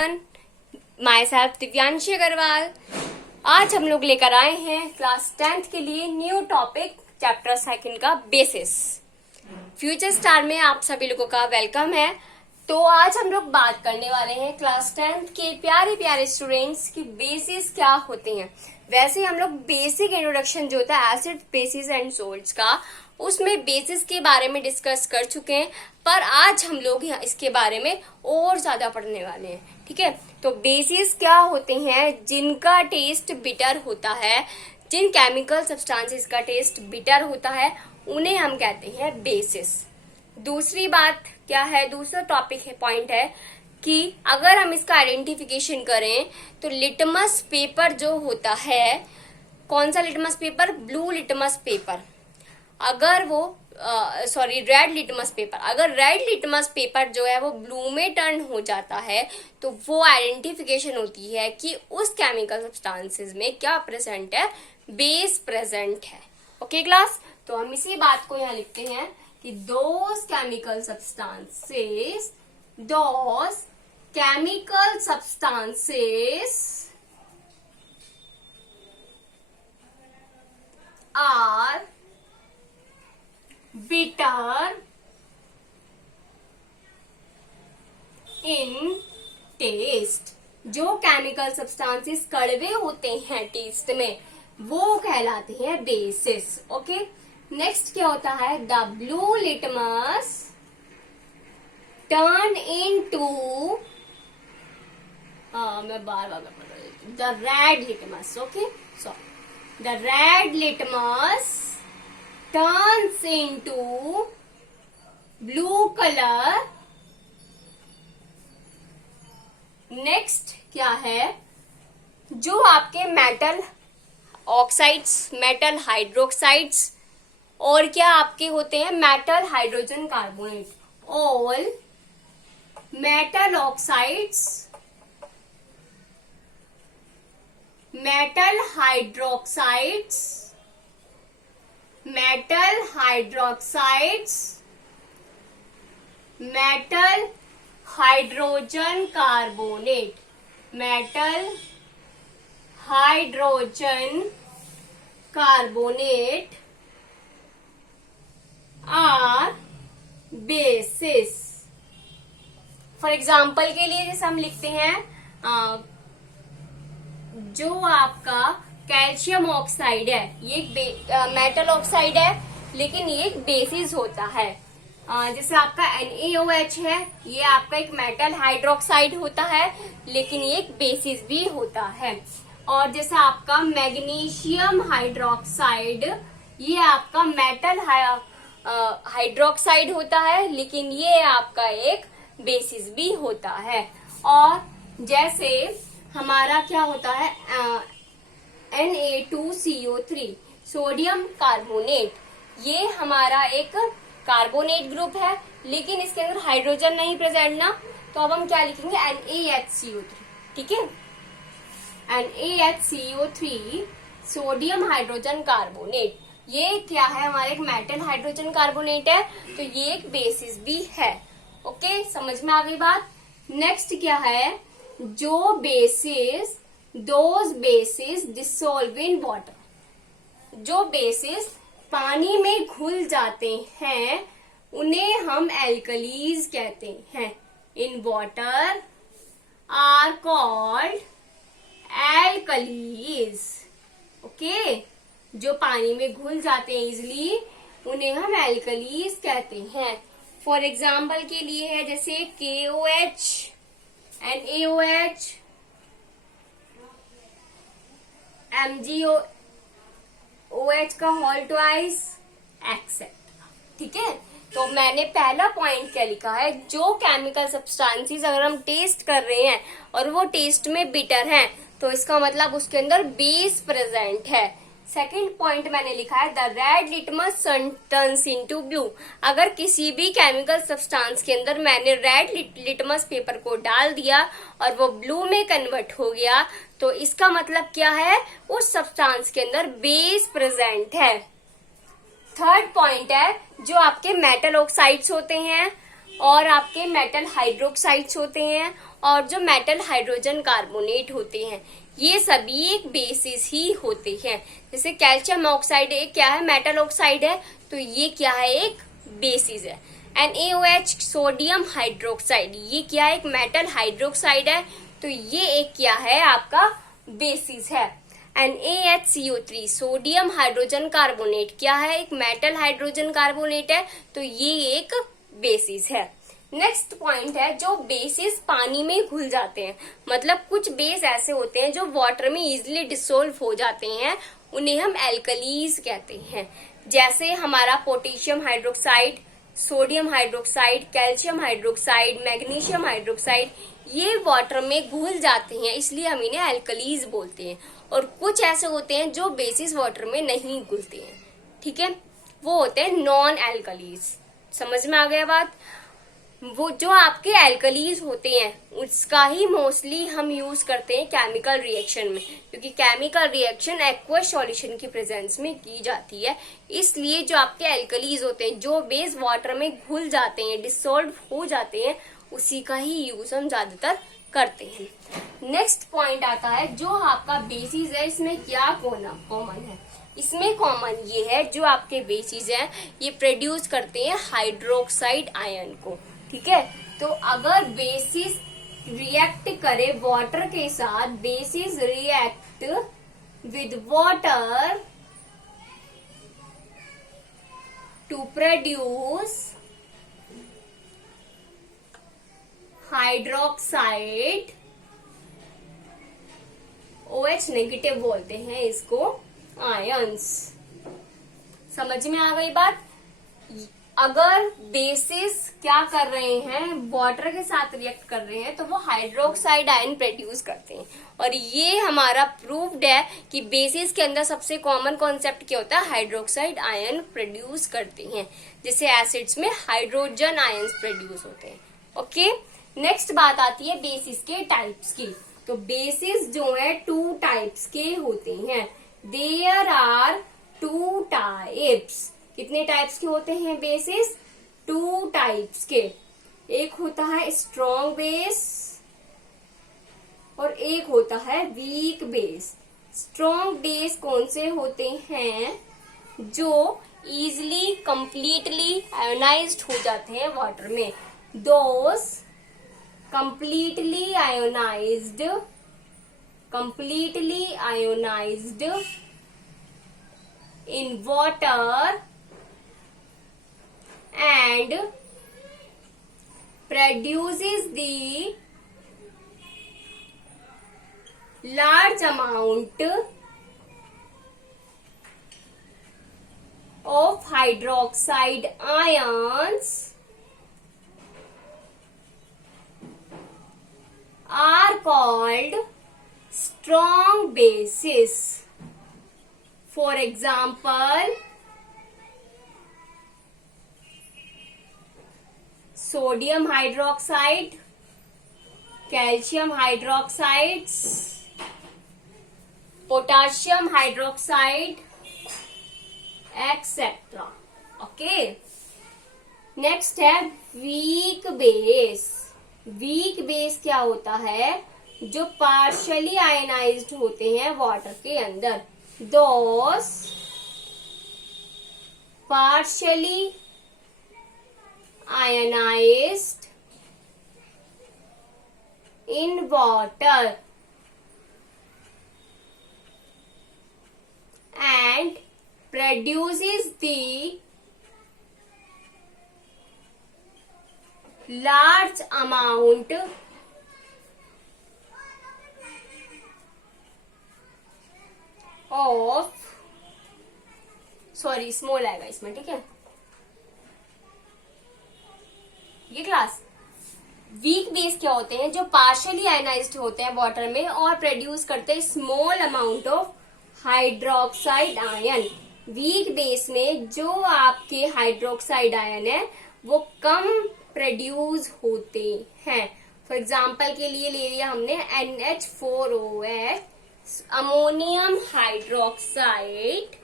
My self Divyanshi Agarwal. आज हम लोग लेकर आए हैं क्लास 10th के लिए न्यू टॉपिक चैप्टर 2 का बेसिस। फ्यूचर स्टार में आप सभी लोगों का वेलकम है। तो आज हम लोग बात करने वाले हैं क्लास 10th के प्यारे प्यारे स्टूडेंट्स की बेसिस क्या होते हैं। वैसे हम लोग बेसिक इंट्रोडक्शन जो होता है एसिड बेसिस एंड सोल्ट्स का, उसमें बेसिस के बारे में डिस्कस कर चुके हैं, पर आज हम लोग इसके बारे में और ज्यादा पढ़ने वाले हैं। ठीक है, तो बेसिस क्या होते हैं? जिनका टेस्ट बिटर होता है, जिन केमिकल सब्सटेंसेस का टेस्ट बिटर होता है, उन्हें हम कहते हैं बेसिस। दूसरी बात क्या है, दूसरा टॉपिक है, पॉइंट है कि अगर हम इसका आइडेंटिफिकेशन करें तो लिटमस पेपर जो होता है, कौन सा litmus paper? Blue litmus paper. अगर वो रेड लिटमस पेपर, अगर रेड लिटमस पेपर जो है वो ब्लू में टर्न हो जाता है तो वो आइडेंटिफिकेशन होती है कि उस केमिकल सब्सटेंसेस में क्या प्रेजेंट है? बेस प्रेजेंट है। ओके क्लास, तो हम इसी बात को यहाँ लिखते हैं कि those chemical substances are bitter in taste। जो केमिकल सब्सटेंसेस कड़वे होते हैं टेस्ट में, वो कहलाते हैं बेसिस। ओके, नेक्स्ट क्या होता है? The blue litmus turn into, मैं बार बार the red litmus. Okay, so the red litmus turns into blue color। Next क्या है? जो आपके मेटल ऑक्साइड्स, मेटल हाइड्रोक्साइड्स और क्या आपके होते हैं? Metal hydrogen carbonate. All metal oxides, metal hydroxides, metal hydroxides, metal hydrogen carbonate, metal hydrogen carbonate are bases. For example के लिए जैसे हम लिखते हैं जो आपका कैल्शियम ऑक्साइड है, ये एक मेटल ऑक्साइड है, लेकिन ये एक बेसिस होता है। जैसे आपका NaOH है, ये आपका एक मेटल हाइड्रोक्साइड होता है, लेकिन ये एक बेसिस भी होता है। और जैसे आपका मैग्नीशियम हाइड्रोक्साइड, ये आपका मेटल हाइड्रोक्साइड होता है, लेकिन ये आपका एक बेसिस भी होता है। और जैसे हमारा क्या होता है Na2CO3 सोडियम कार्बोनेट, ये हमारा एक कार्बोनेट ग्रुप है, लेकिन इसके अंदर हाइड्रोजन नहीं प्रेजेंट ना, तो अब हम क्या लिखेंगे? NaHCO3। ठीक है, NaHCO3 सोडियम हाइड्रोजन कार्बोनेट, ये क्या है? हमारा एक मेटल हाइड्रोजन कार्बोनेट है, तो ये एक बेसिस भी है। ओके, समझ में आ गई बात? नेक्स्ट क्या है? जो basis, those bases dissolve in water। जो बेसिस पानी में घुल जाते हैं उन्हें हम एल्कलीज कहते हैं। In water are called alkalis. Okay, जो पानी में घुल जाते हैं इजिली, उन्हें हम एल्कलीज कहते हैं। फॉर एग्जाम्पल के लिए है जैसे KOH, NaOH, MgOH का होल ट्वाइस, एक्सेट्रा। ठीक है, तो मैंने पहला पॉइंट क्या लिखा है? जो केमिकल सब्सटेंसेस अगर हम टेस्ट कर रहे हैं और वो टेस्ट में बिटर हैं, तो इसका मतलब उसके अंदर बेस प्रेजेंट है। सेकंड पॉइंट मैंने लिखा है the red litmus turns into blue. अगर किसी भी केमिकल सब्सटेंस के अंदर मैंने रेड लिटमस पेपर को डाल दिया और वो ब्लू में कन्वर्ट हो गया, तो इसका मतलब क्या है? उस सब्सटेंस के अंदर बेस प्रेजेंट है। थर्ड पॉइंट है जो आपके मेटल ऑक्साइड्स होते हैं, और आपके मेटल हाइड्रोक्साइड्स होते हैं और जो मेटल हाइड्रोजन कार्बोनेट होते हैं, ये सभी एक बेसिस ही होते हैं। जैसे कैल्शियम ऑक्साइड एक क्या है, मेटल ऑक्साइड है, तो ये क्या है, एक बेसिस है। NaOH सोडियम हाइड्रोक्साइड, ये क्या है, एक मेटल हाइड्रोक्साइड है, तो ये एक क्या है, आपका बेसिस है। NaHCO3 सोडियम हाइड्रोजन कार्बोनेट क्या है, एक मेटल हाइड्रोजन कार्बोनेट है, तो ये एक बेसिस है। नेक्स्ट पॉइंट है, जो बेसिस पानी में घुल जाते हैं, मतलब कुछ बेस ऐसे होते हैं जो वाटर में इजीली डिसोल्व हो जाते हैं, उन्हें हम एल्कलीज कहते हैं। जैसे हमारा potassium hydroxide, sodium hydroxide, calcium hydroxide, magnesium hydroxide, ये वाटर में घुल जाते हैं, इसलिए हम इन्हें एल्कलीज बोलते हैं। और कुछ ऐसे होते हैं जो बेसिस वाटर में नहीं घुलते हैं, ठीक है, वो होते हैं नॉन एल्कलीज। समझ में आ गया बात। वो जो आपके एल्कलीज होते हैं उसका ही मोस्टली हम यूज करते हैं केमिकल रिएक्शन में, क्योंकि केमिकल रिएक्शन एक्वस सॉल्यूशन की प्रेजेंस में की जाती है, इसलिए जो आपके एल्कलीज होते हैं जो बेस वाटर में घुल जाते हैं, डिसॉल्व हो जाते हैं, उसी का ही यूज हम ज्यादातर करते हैं। नेक्स्ट पॉइंट आता है, जो आपका बेसिस है इसमें क्या कॉमन है। इसमें कॉमन ये है, जो आपके बेसिस हैं ये प्रोड्यूस करते हैं हाइड्रोक्साइड आयन को, ठीक है। तो अगर बेसिस रिएक्ट करे वाटर के साथ, bases react with water to produce hydroxide, OH negative बोलते हैं इसको, आयंस। समझ में आ गई बात। अगर बेसिस क्या कर रहे हैं, वाटर के साथ रिएक्ट कर रहे हैं, तो वो हाइड्रोक्साइड आयन प्रोड्यूस करते हैं। और ये हमारा प्रूव्ड है कि बेसिस के अंदर सबसे कॉमन कॉन्सेप्ट क्या होता है, हाइड्रोक्साइड आयन प्रोड्यूस करते हैं। जैसे एसिड्स में हाइड्रोजन आयंस प्रोड्यूस होते हैं। ओके, नेक्स्ट बात आती है बेसिस के टाइप्स की। तो बेसिस जो है 2 टाइप्स के होते हैं। There are 2 types. कितने टाइप्स के होते हैं बेसिस, 2 टाइप्स के। एक होता है स्ट्रॉन्ग बेस और एक होता है वीक बेस। स्ट्रॉन्ग बेस कौन से होते हैं, जो इजिली कंप्लीटली आयोनाइज्ड हो जाते हैं वाटर में। दोस completely ionized in water and produces the large amount of hydroxide ions are called strong bases. For example, sodium hydroxide, calcium hydroxides, potassium hydroxide, etc. Okay. Next है weak base. Weak base क्या होता है, जो partially ionised होते हैं water के अंदर। Those partially ionized in water and produces the large amount of small आएगा इसमें, ठीक है। ये क्लास वीक बेस क्या होते हैं, जो पार्शियली आयनाइज्ड होते हैं वाटर में और प्रोड्यूस करते हैं small amount of hydroxide ion. Weak base में जो आपके हाइड्रोक्साइड आयन है वो कम प्रोड्यूस होते हैं। फॉर एग्जाम्पल के लिए ले लिया हमने NH4OH, अमोनियम हाइड्रोक्साइड,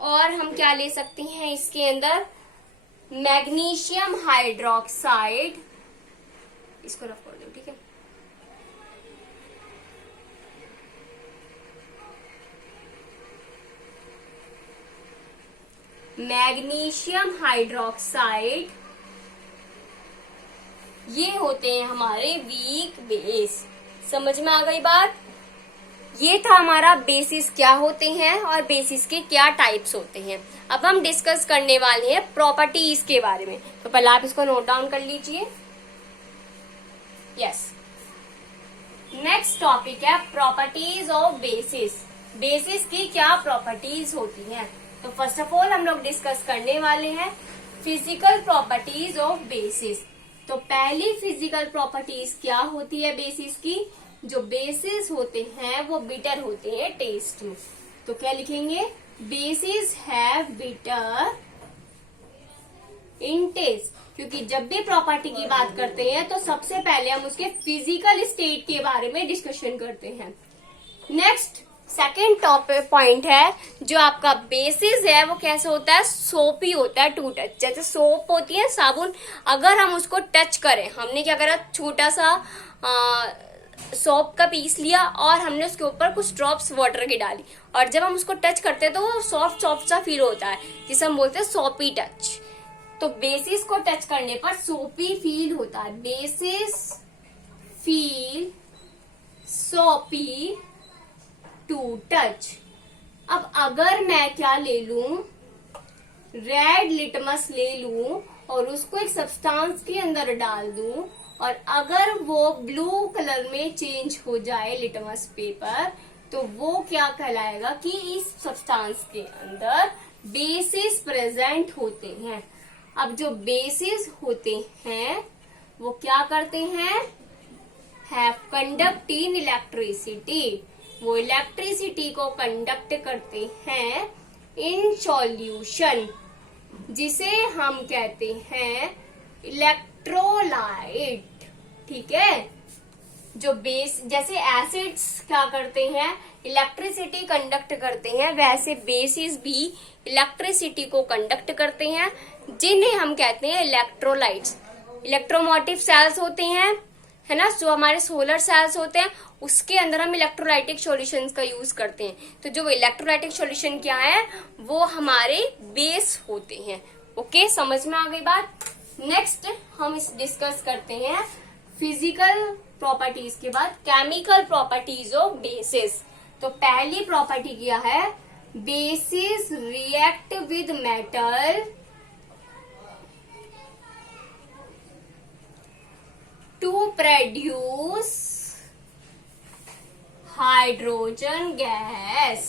और हम क्या ले सकते हैं इसके अंदर मैग्नीशियम हाइड्रोक्साइड, इसको रख कर दो, ठीक है। मैग्नीशियम हाइड्रोक्साइड, ये होते हैं हमारे वीक बेस। समझ में आ गई बात? ये था हमारा बेसिस क्या होते हैं और बेसिस के क्या टाइप्स होते हैं। अब हम डिस्कस करने वाले हैं प्रॉपर्टीज के बारे में। तो पहले आप इसको नोट डाउन कर लीजिए। यस, नेक्स्ट टॉपिक है प्रॉपर्टीज ऑफ बेसिस। बेसिस की क्या प्रॉपर्टीज होती हैं। तो फर्स्ट ऑफ ऑल हम लोग डिस्कस करने वाले हैं फिजिकल प्रॉपर्टीज ऑफ बेसिस। तो पहली फिजिकल प्रॉपर्टीज क्या होती है बेसिस की। जो बेसिस होते हैं वो बिटर होते हैं टेस्ट में। तो क्या लिखेंगे, bases have bitter in taste. क्योंकि जब भी प्रॉपर्टी की बात करते हैं तो सबसे पहले हम उसके फिजिकल स्टेट के बारे में डिस्कशन करते हैं। नेक्स्ट सेकेंड टॉपिक पॉइंट है, जो आपका बेसिस है वो कैसे होता है, सोपी होता है टू टच। जैसे सोप होती है साबुन, अगर हम उसको टच करें, हमने क्या करा, छोटा सा सोप का पीस लिया और हमने उसके ऊपर कुछ ड्रॉप्स वाटर की डाली, और जब हम उसको टच करते हैं तो वो सॉफ्ट सॉफ्ट सा फील होता है, जिसे हम बोलते हैं सोपी टच। तो बेसिस को टच करने पर सोपी फील होता है। बेसिस फील सोपी टू टच। अब अगर मैं क्या ले लूं, रेड लिटमस ले लूं और उसको एक सब्सटेंस के अंदर डाल दूं, और अगर वो ब्लू कलर में चेंज हो जाए लिटमस पेपर, तो वो क्या कहलाएगा कि इस सब्सटेंस के अंदर बेसिस प्रेजेंट होते हैं। अब जो बेसिस होते हैं वो क्या करते हैं, हैव कंडक्ट इन इलेक्ट्रिसिटी। वो इलेक्ट्रिसिटी को कंडक्ट करते हैं इन सॉल्यूशन, जिसे हम कहते हैं इलेक्ट्रोलाइट। ठीक है, जो बेस, जैसे एसिड्स क्या करते हैं, इलेक्ट्रिसिटी कंडक्ट करते हैं, वैसे बेसिस भी इलेक्ट्रिसिटी को कंडक्ट करते हैं, जिन्हें हम कहते हैं इलेक्ट्रोलाइट्स। इलेक्ट्रोमोटिव सेल्स होते हैं, है ना, जो हमारे सोलर सेल्स होते हैं, उसके अंदर हम इलेक्ट्रोलाइटिक सॉल्यूशंस का यूज करते हैं। तो जो इलेक्ट्रोलाइटिक सॉल्यूशन क्या है, वो हमारे बेस होते हैं। ओके, समझ में आ गई बात। नेक्स्ट हम इस डिस्कस करते हैं फिजिकल प्रॉपर्टीज के बाद केमिकल प्रॉपर्टीज ऑफ बेसिस। तो पहली प्रॉपर्टी क्या है, bases react with metal to produce hydrogen gas.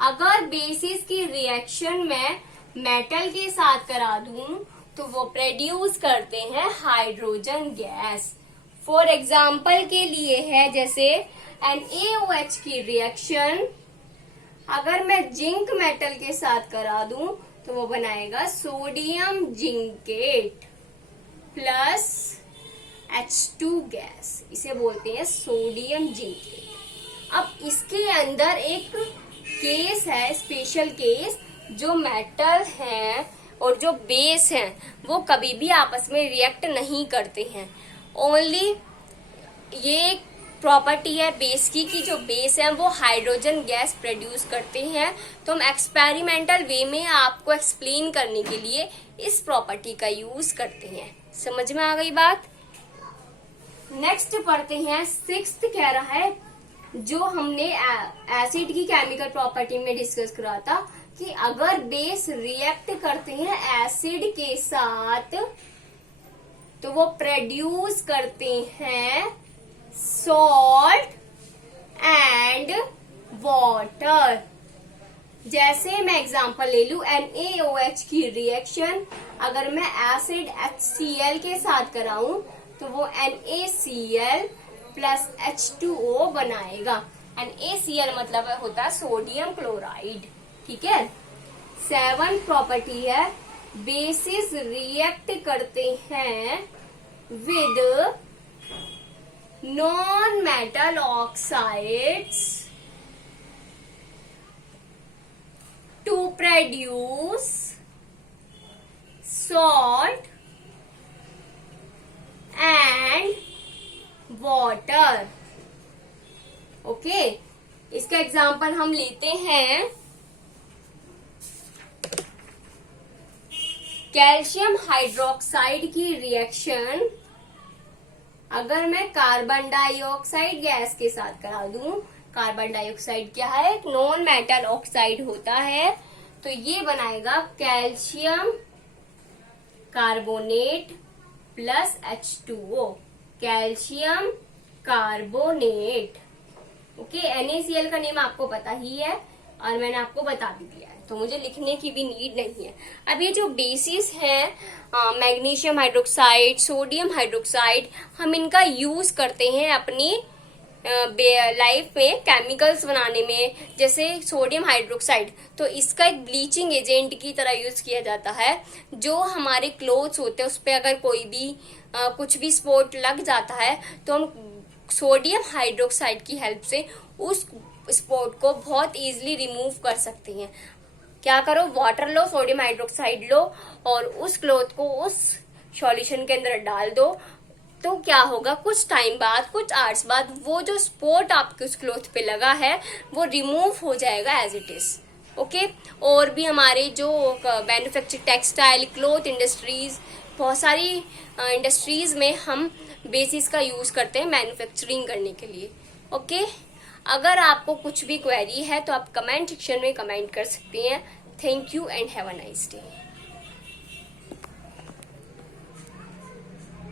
अगर बेसिस की रिएक्शन में मेटल के साथ करा दूं तो वो प्रोड्यूस करते हैं हाइड्रोजन गैस। फॉर एग्जाम्पल के लिए है, जैसे NaOH की रिएक्शन अगर मैं जिंक मेटल के साथ करा दूं तो वो बनाएगा sodium zincate plus H2 gas, इसे बोलते हैं सोडियम जिंकेट। अब इसके अंदर एक केस है, स्पेशल केस, जो मेटल हैं और जो बेस हैं वो कभी भी आपस में रिएक्ट नहीं करते हैं। ओनली ये प्रॉपर्टी है बेस की कि जो बेस है वो हाइड्रोजन गैस प्रोड्यूस करते हैं। तो हम एक्सपेरिमेंटल वे में आपको एक्सप्लेन करने के लिए इस प्रॉपर्टी का यूज करते हैं। समझ में आ गई बात। नेक्स्ट पढ़ते हैं, सिक्स्थ कह रहा है, जो हमने एसिड की केमिकल प्रॉपर्टी में डिस्कस करा था कि अगर बेस रिएक्ट करते हैं एसिड के साथ तो वो प्रोड्यूस करते हैं सॉल्ट एंड वाटर। जैसे मैं एग्जांपल ले लूं, NaOH की रिएक्शन अगर मैं एसिड HCl के साथ कराऊं तो वो NaCl प्लस H2O बनाएगा। NaCl मतलब होता है सोडियम क्लोराइड। ठीक है। 7 प्रॉपर्टी है, बेसिस रिएक्ट करते हैं with non metal oxides to produce salt and water. Okay, इसका एग्जाम्पल हम लेते हैं कैल्शियम हाइड्रोक्साइड की रिएक्शन अगर मैं कार्बन डाइऑक्साइड गैस के साथ करा दूं। कार्बन डाइऑक्साइड क्या है? एक नॉन मेटल ऑक्साइड होता है। तो ये बनाएगा calcium carbonate plus H2O, calcium carbonate. Okay, NaCl का नेम आपको पता ही है और मैंने आपको बता भी दिया है, तो मुझे लिखने की भी नीड नहीं है। अब ये जो बेसिस हैं, मैग्नीशियम हाइड्रोक्साइड, सोडियम हाइड्रोक्साइड, हम इनका यूज करते हैं अपनी लाइफ में केमिकल्स बनाने में। जैसे सोडियम हाइड्रोक्साइड, तो इसका एक ब्लीचिंग एजेंट की तरह यूज किया जाता है। जो हमारे क्लोथ्स होते हैं उस पर अगर कोई भी कुछ भी स्पॉट लग जाता है तो हम सोडियम हाइड्रोक्साइड की हेल्प से उस स्पॉट को बहुत इजीली रिमूव कर सकते हैं। क्या करो, वाटर लो, सोडियम हाइड्रोक्साइड लो और उस क्लॉथ को उस सॉल्यूशन के अंदर डाल दो। तो क्या होगा, कुछ टाइम बाद, कुछ आवर्स बाद वो जो स्पॉट आपके उस क्लॉथ पे लगा है वो रिमूव हो जाएगा एज इट इज। ओके, और भी हमारे जो मैन्युफैक्चर, टेक्सटाइल, क्लॉथ इंडस्ट्रीज, बहुत सारी इंडस्ट्रीज में हम बेसिस का यूज करते हैं मैन्युफैक्चरिंग करने के लिए। ओके, अगर आपको कुछ भी क्वेरी है तो आप कमेंट सेक्शन में कमेंट कर सकते हैं। Thank you and have a nice day.